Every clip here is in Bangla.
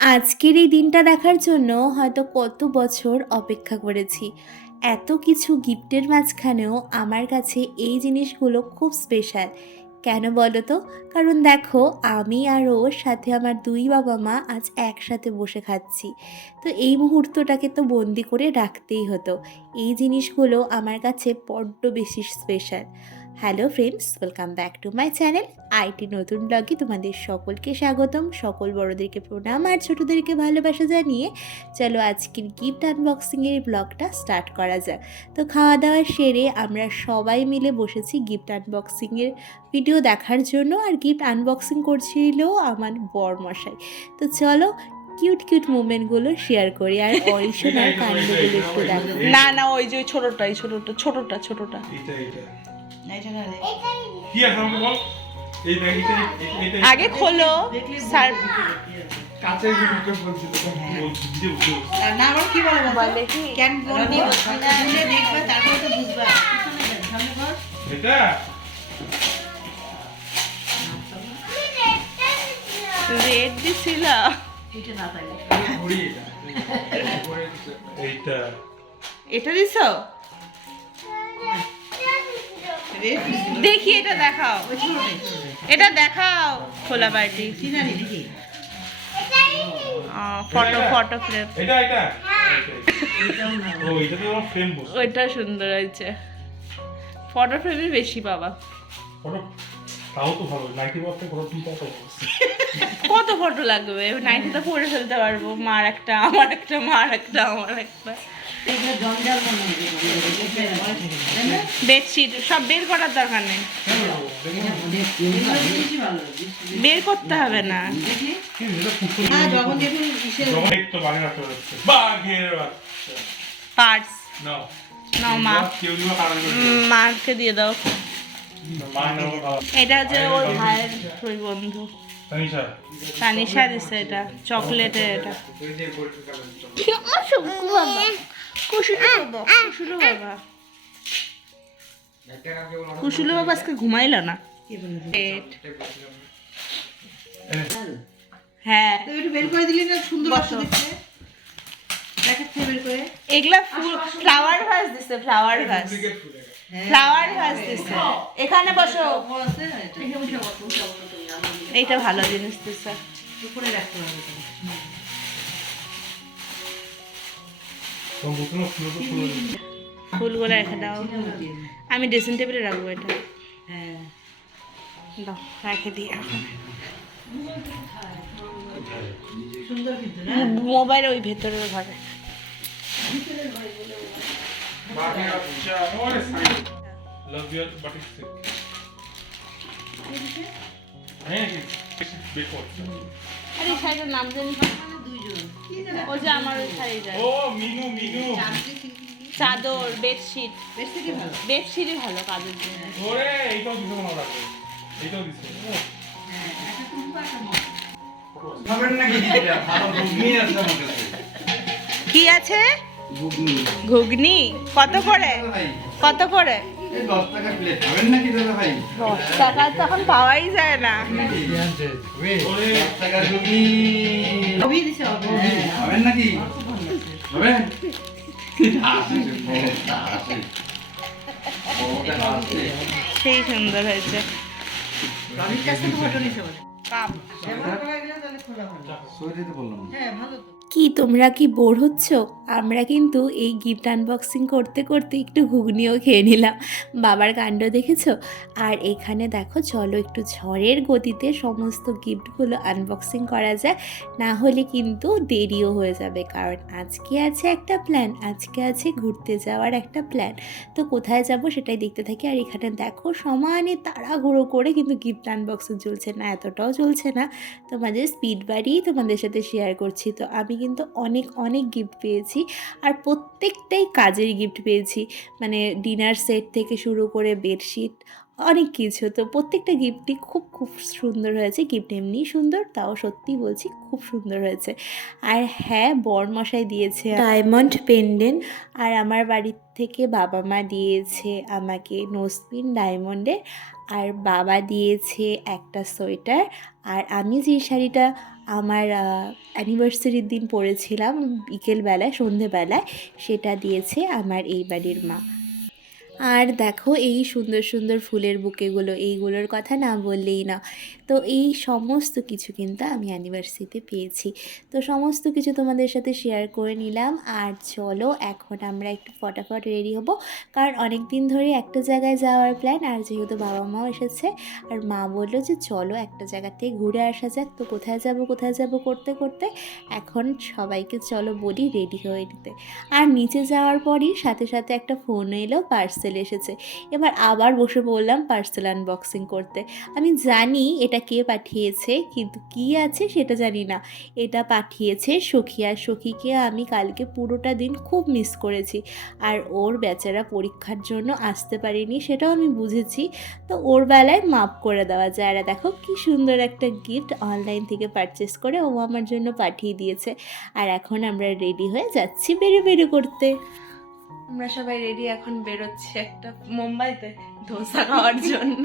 আজকের এই দিনটা দেখার জন্য হয়তো কত বছর অপেক্ষা করেছি। এত কিছু গিফটের মাঝখানেও আমার কাছে এই জিনিসগুলো খুব স্পেশাল। কেন বলো তো? কারণ দেখো, আমি আর ওর সাথে আমার ২ বাবা-মা আজ একসাথে বসে খাচ্ছি। তো এই মুহূর্তটাকে তো বন্দি করে রাখতেই হতো। এই জিনিসগুলো আমার কাছে বড্ড বেশি special. Hello friends, welcome back to my channel. IT নতুন ব্লগে তোমাদের সকলকে স্বাগতম। সকল বড়দেরকে প্রণাম আর ছোটোদেরকে ভালোবাসা জানিয়ে চলো আজকের গিফট আনবক্সিংয়ের ব্লগটা স্টার্ট করা যাক। তো খাওয়া দাওয়া সেরে আমরা সবাই মিলে বসেছি গিফট আনবক্সিংয়ের ভিডিও দেখার জন্য। আর গিফট আনবক্সিং করছিল আমার বরমশাই। তো চলো কিউট কিউট মুমেন্টগুলো শেয়ার করি আর অরিশনার কাণ্ডগুলো একটু দেখো। না না, ওই যে ছোটটাই ছোটটা আগে খোলো। স্যার কাঁচের ভিতরে বলছিল না, আমার কি বলে কি কেন বলবো খুলে দেখবে তারপর তো বুঝবা এটা রেড দিছিল এটা না পাইলে ঘুরি এইটা এটা দিছো? দেখি এটা দেখাও, এটা দেখাও। খোলা বাটি সিনারি দেখি ফটো ফ্রেম। এটা এটাও না ও এটা তো আমার ফ্রেম বস ওইটা সুন্দর হয়েছে। ফটো ফ্রেমই বেশি বাবা। ফটো তাও তো ভালো 90 বছর ফটো তুলতে তো কত ফটো লাগবে? 90টা পরে ফেলতে পারবো। মার একটা, আমার একটা, মার একটা, আমার একটা। এটা জঞ্জাল মনে হয় বেডশিট সব বের করার দরকার নেই, বের করতে হবে না। কি এটা পুতুল না যখন দেখুন কিসের যখন একটু বাগে রাখতে হচ্ছে বাঘের বাচ্চা পার্টস না নাও মা, কেউ দিবা কারণ মাকে দিয়ে দাও। মা নাও এটা হচ্ছে ওর ভাইয়ের ওই বন্ধু তানিশা তানিশা দিছে। এটা চকলেটের। এটা বাবা কুশুলু বাবা, কুশুলু বাবা, কুশুলু বাবা আজকে ঘুমাইল না। পেট। হ্যাঁ, তো একটু বের করে দিলি না সুন্দর লাগছে দেখতে প্যাকেট থেকে বের করে এগুলা ফ্লাওয়ার ভাস দিছে, ফ্লাওয়ার ভাস, ফ্লাওয়ার ভাস দিছে। এখানে বসো, আছে এটা এইটা ভালো জিনিস দিছে। উপরে রাখতে হবে তো বুঝলো ফুল ফুলগুলো রেখে দাও। আমি ড্রেসিং টেবিলে রাখবো এটা। হ্যাঁ দাও, রেখে দিই। সুন্দর কিন্তু না মোবাইল ওই ভেতরের ঘরে। বাঘের বাচ্চা ওরে সাইড লাভ ইউ বাটিক সিক হ্যাঁ বেকর আরে শাড়িটার নাম জানি দুইজন ও যে আমার ওই শাড়ি যায়। ও মিনু চাদর, বেডশিট, বেশ থেকে ভালো বেডশিটই ভালো কাজের জন্য। ওরে এইটাও দিছে মনে রাখবে এইটাও দিছে হ্যাঁ একটা টুকু একটা মত খাবেন নাকি এটা ভালো ঘুগনি আছে আমার কাছে কি আছে? ঘুগনি ঘুগনি কত করে? ভাই কত করে? এই 10 টাকা প্লেট খাবেন নাকি দাদা ভাই 10 টাকা তখন পাওয়াই যায় না। ওরে 10 টাকা ঘুগনি অভি দিছে অভি খাবেন নাকি খাবেন হাসি হাসি ওটা হাসি সেই সুন্দর হয়েছে। অভির কাছে তো ফটো নিছে বলে কাপ ব্যবহার করা গেলে তাহলে খোলা ভালো সরে তো বললাম হ্যাঁ ভালো তো কি তোমরা কি বোর হচ্ছ? আমরা কিন্তু এই গিফট আনবক্সিং করতে করতে একটু ঘুগনিও খেয়ে নিলাম। বাবার কাণ্ড দেখেছো? আর এখানে দেখো, চলো একটু ঝড়ের গতিতে সমস্ত গিফটগুলো আনবক্সিং করা যায়, না হলে কিন্তু দেরিও হয়ে যাবে। কারণ আজকে আছে একটা প্ল্যান, আজকে আছে ঘুরতে যাওয়ার একটা প্ল্যান। তো কোথায় যাব সেটাই দেখতে থাকি। আর এখানে দেখো সমানে তাড়াহুড়ো করে কিন্তু গিফট আনবক্সিং চলছে না, এতটাও চলছে না, তোমাদের স্পিড বাড়িয়ে তোমাদের সাথে শেয়ার করছি। তো আমি কিন্তু অনেক অনেক গিফট পেয়েছি, আর প্রত্যেকটাই কাজের গিফট পেয়েছি। মানে ডিনার সেট থেকে শুরু করে বেডশিট, অনেক কিছু। তো প্রত্যেকটা গিফটই খুব খুব সুন্দর হয়েছে। গিফট এমনিই সুন্দর, তাও সত্যি বলছি খুব সুন্দর হয়েছে। আর হ্যাঁ, বরমশাই দিয়েছে ডায়মন্ড পেন্ডেন্ট, আর আমার বাড়ির থেকে বাবা মা দিয়েছে আমাকে নোসপিন ডায়মন্ডের, আর বাবা দিয়েছে একটা সোয়েটার। আর আমি যে শাড়িটা আমার অ্যানিভার্সারির দিন পরেছিলাম বিকেলবেলায় সন্ধেবেলায়, সেটা দিয়েছে আমার এই বাড়ির মা। আর দেখো এই সুন্দর সুন্দর ফুলের বুকেগুলো, এইগুলোর কথা না বললেই না। তো এই সমস্ত কিছু কিন্তু আমি অ্যানিভার্সারিতে পেয়েছি। তো সমস্ত কিছু তোমাদের সাথে শেয়ার করে নিলাম। আর চলো এখন আমরা একটু ফটাফট রেডি হব, কারণ অনেক দিন ধরে একটা জায়গায় যাওয়ার প্ল্যান। আর যেহেতু বাবা মাও এসেছে, আর মা বললো যে চলো একটা জায়গা থেকে ঘুরে আসা যাক। তো কোথায় যাব করতে করতে এখন সবাইকে চলো বলি রেডি হয়ে নিতে। আর নিচে যাওয়ার পরই সাথে সাথে একটা ফোন এলো, পার্সেল এসেছে। এবার আবার বসে পড়লাম পার্সেল আনবক্সিং করতে। আমি জানি এটা কে পাঠিয়েছে, কিন্তু কি আছে সেটা জানি না। এটা পাঠিয়েছে সখী, আর সখীকে আমি কালকে পুরোটা দিন খুব মিস করেছি। আর ওর বেচারা পরীক্ষার জন্য আসতে পারিনি, সেটাও আমি বুঝেছি। তো ওর বেলায় মাপ করে দেওয়া যায়। আর দেখো কি সুন্দর একটা গিফট অনলাইন থেকে পারচেস করে ও আমার জন্য পাঠিয়ে দিয়েছে। আর এখন আমরা রেডি হয়ে যাচ্ছি বেরো করতে। আমরা সবাই রেডি, এখন বেরোচ্ছি একটা মুম্বাইতে ধোসা খাওয়ার জন্য।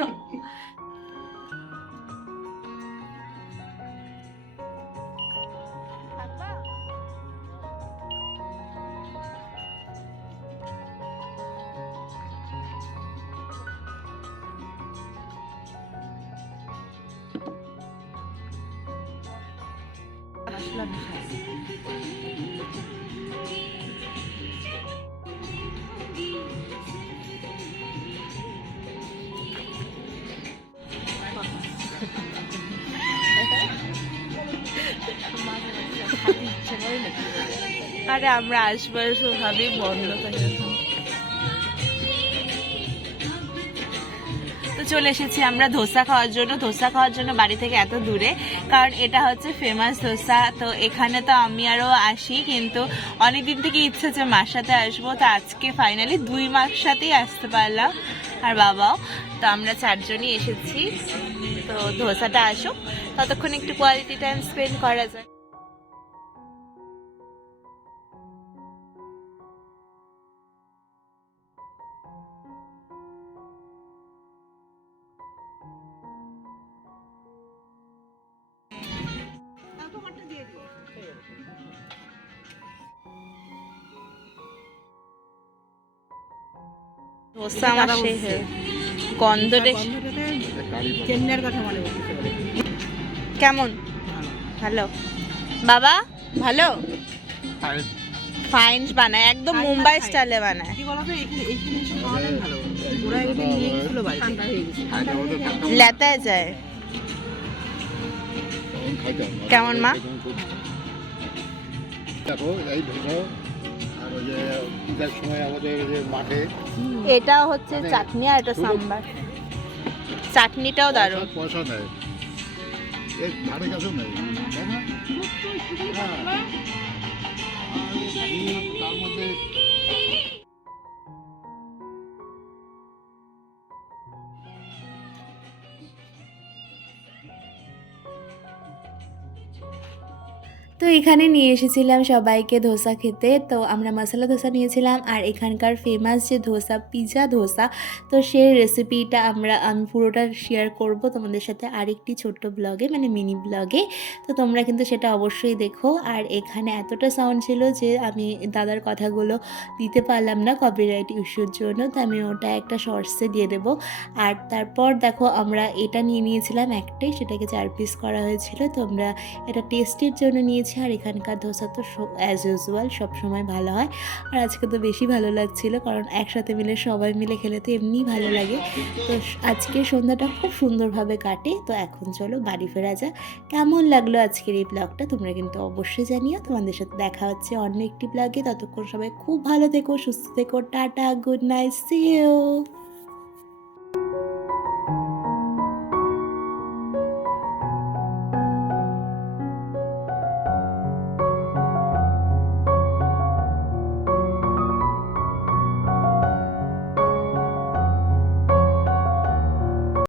আরে আমরা আসবো ভাবি বন্ধ করে দিলাম। তো চলে এসেছি আমরা ধোসা খাওয়ার জন্য বাড়ি থেকে এত দূরে, কারণ এটা হচ্ছে ফেমাস ধোসা। তো এখানে তো আমি আরও আসি, কিন্তু অনেকদিন থেকে ইচ্ছে যে মার সাথে আসবো। তো আজকে ফাইনালি 2 মাস সাথেই আসতে পারলাম, আর বাবাও। তো আমরা 4 জনই এসেছি। তো ধোসাটা আসুক, ততক্ষণ একটু কোয়ালিটি টাইম স্পেন্ড করা যায়। ধোসা আমার সেই গন্ধটা চেন্নাইয়ের কথা মনে পড়ছে। কেমন? ভালো বাবা, ভালো ফাইন বানায়, একদম মুম্বাই স্টাইলে বানায়। কি বলতো, এখানে এসে খাওয়াটাই ভালো। ওরা একদিন নিয়ে গেছিল বাড়ি, ঠান্ডা হয়ে গেছে। লেতায় যায়। কেমন মা? দেখো এই ধরো, আর ওই যে পূজার সময় আমাদের যে মাঠে এটা হচ্ছে চাটনি, আর এটা সাম্বার। চাটনিটাও দারুণ। পয়সা নেয়, এর ধারে কাছেও নেই, তাই না? হ্যাঁ। আর তার মধ্যে তো এখানে নিয়ে এসেছিলাম সবাইকে ধোসা খেতে। তো আমরা মশলা ধোসা নিয়েছিলাম, আর এখানকার ফেমাস যে ধোসা, পিৎজা ধোসা, তো সেই রেসিপিটা আমি পুরোটা শেয়ার করব তোমাদের সাথে আরেকটি ছোট্ট ব্লগে, মানে মিনি ব্লগে। তো তোমরা কিন্তু সেটা অবশ্যই দেখো। আর এখানে এতটা সাউন্ড ছিল যে আমি দাদার কথাগুলো দিতে পারলাম না কপিরাইট ইস্যুর জন্য, তো আমি ওটা একটা শর্টসে দিয়ে দেবো। আর তারপর দেখো আমরা এটা নিয়ে নিয়েছিলাম একটাই, সেটাকে 4 পিস করা হয়েছিল। তো আমরা এটা টেস্টের জন্য নিয়েছি। আর এখানকার ধোসা তো অ্যাজ ইউজুয়াল সবসময় ভালো হয়, আর আজকে তো বেশি ভালো লাগছিল, কারণ একসাথে মিলে সবাই মিলে খেলে তো এমনিই ভালো লাগে। তো আজকে সন্ধ্যাটা খুব সুন্দরভাবে কাটে। তো এখন চলো বাড়ি ফেরা যাক। কেমন লাগলো আজকের এই ব্লগটা তোমরা কিন্তু অবশ্যই জানিও। তোমাদের সাথে দেখা হচ্ছে অন্য একটি ব্লগে। ততক্ষণ সবাই খুব ভালো থেকো, সুস্থ থেকো, tata, good night, see you.